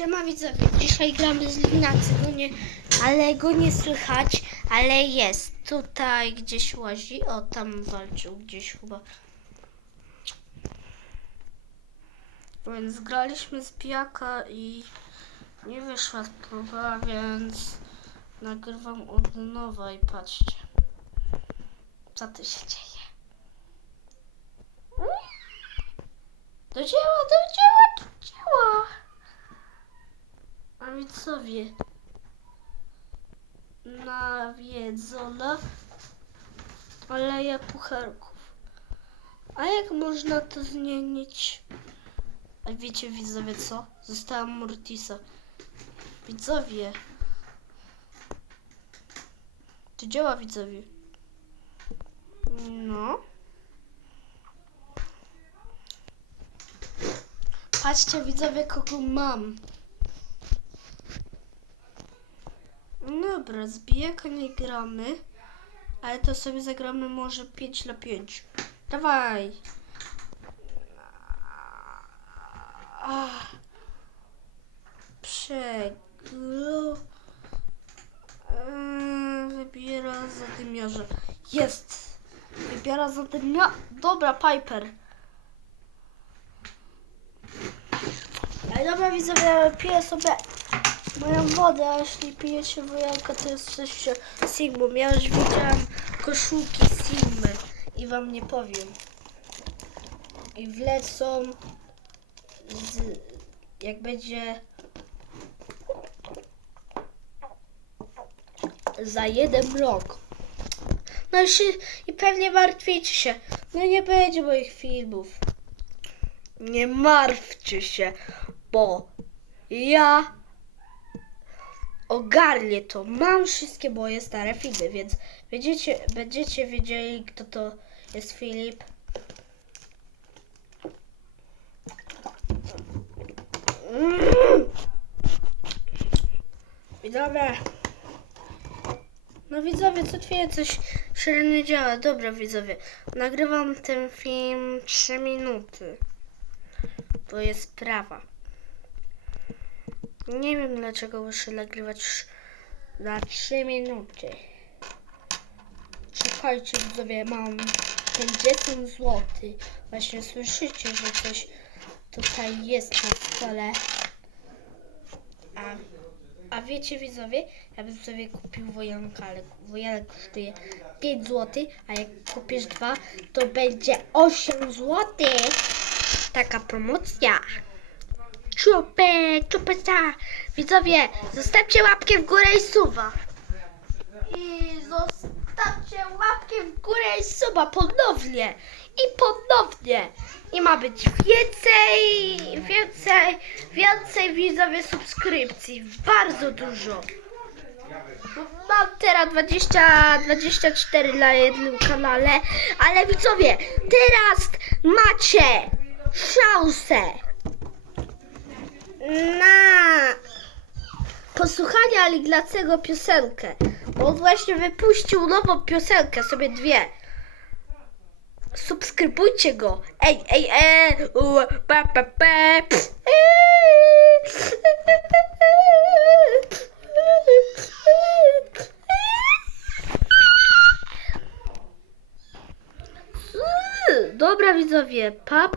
Siema widzowie, dzisiaj gramy z Lignacy, no nie, ale go nie słychać, ale jest. Tutaj gdzieś łazi, o tam walczył gdzieś chyba. Więc graliśmy z pijaka i nie wyszła próba, więc nagrywam od nowa i patrzcie. Co tu się dzieje? Do dzieła, do dzieła, do dzieła! Widzowie, nawiedzona aleja pucharków. A jak można to zmienić? A wiecie widzowie co? Zostałam Mortisa. Widzowie. To działa widzowie. No. Patrzcie widzowie kogo mam. Dobra, z nie gramy, ale to sobie zagramy może 5 na 5. Dawaj. Ach. Przeglu. Eee, Wybiera zadymiarza. Jest. Wybiera zadymiarza. Dobra, Piper. Ale dobra widzowie, piję sobie moją wodę, a jeśli pijecie wojanka, to jesteście Sigmą. Ja już widziałam koszulki Sigmy i wam nie powiem. I wlecą z, jak będzie za jeden rok. No i, się, i pewnie martwicie się. No nie będzie moich filmów. Nie martwcie się, bo ja ogarnię to. Mam wszystkie moje stare filmy, więc będziecie, będziecie wiedzieli, kto to jest Filip. Mm. Widzowie. No widzowie, co chwilę coś średnio działa. Dobra widzowie, nagrywam ten film 3 minuty. To jest sprawa. Nie wiem dlaczego muszę nagrywać na 3 minuty. Czekajcie widzowie, mam 50 zł. Właśnie słyszycie, że coś tutaj jest na stole. A, a wiecie widzowie, ja bym sobie kupił wojanka, ale wojanek kosztuje 5 zł, a jak kupisz dwa, to będzie 8 zł. Taka promocja. Czupy, czupyca. Widzowie, zostawcie łapkę w górę i suba. I zostawcie łapkę w górę i suba ponownie. I ponownie. I ma być więcej, więcej, więcej widzowie subskrypcji. Bardzo dużo. Mam teraz 20, 24 na jednym kanale, ale widzowie, teraz macie szansę posłuchania Liglacego piosenkę. Bo on właśnie wypuścił nową piosenkę, sobie dwie. Subskrybujcie go. Ej, ej, ej. U, pa, pa, pa. Dobra widzowie, pap